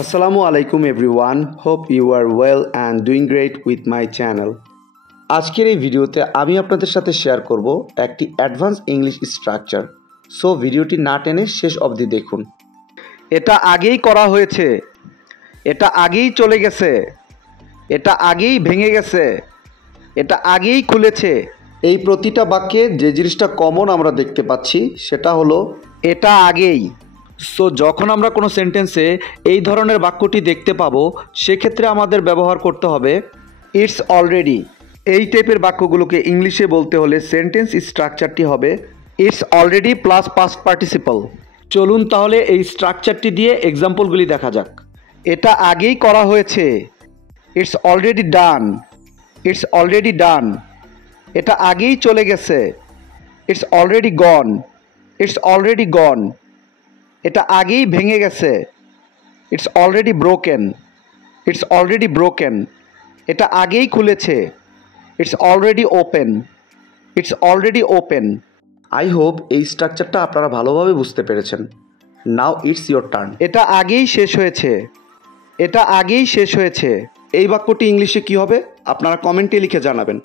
Assalamu alaikum everyone. Hope you are well and doing great with my channel. আজকের এই ভিডিওতে আমি আপনাদের সাথে শেয়ার করব একটি অ্যাডভান্স ইংলিশ স্ট্রাকচার। সো ভিডিওটি না টেনে শেষ অবধি দেখুন। এটা আগেই করা হয়েছে, এটা আগেই চলে গেছে, এটা আগেই ভেঙে গেছে, এটা আগেই খুলেছে। এই প্রতিটা বাক্যে যে জিনিসটা কমন আমরা দেখতে পাচ্ছি সেটা হলো এটা আগেই। সো যখন আমরা কোনো সেন্টেন্সে এই ধরনের বাক্যটি দেখতে পাবো সেক্ষেত্রে আমাদের ব্যবহার করতে হবে ইটস অলরেডি। এই টাইপের বাক্যগুলোকে ইংলিশে বলতে হলে সেন্টেন্স স্ট্রাকচারটি হবে it's already plus past participle. চলুন তাহলে এই স্ট্রাকচারটি দিয়ে এক্সাম্পলগুলি দেখা যাক। এটা আগেই করা হয়েছে, it's already done, it's already done. এটা আগেই চলে গেছে, it's already gone, it's already গন। এটা আগেই ভেঙে গেছে, it's already broken, it's already broken. এটা আগেই খুলেছে, it's already open, it's already open. I hope এই স্ট্রাকচারটা আপনারা ভালোভাবে বুঝতে পেরেছেন। Now it's your turn. এটা আগেই শেষ হয়েছে, এটা আগেই শেষ হয়েছে। এই বাক্যটি ইংলিশে কী হবে আপনারা কমেন্টে লিখে জানাবেন।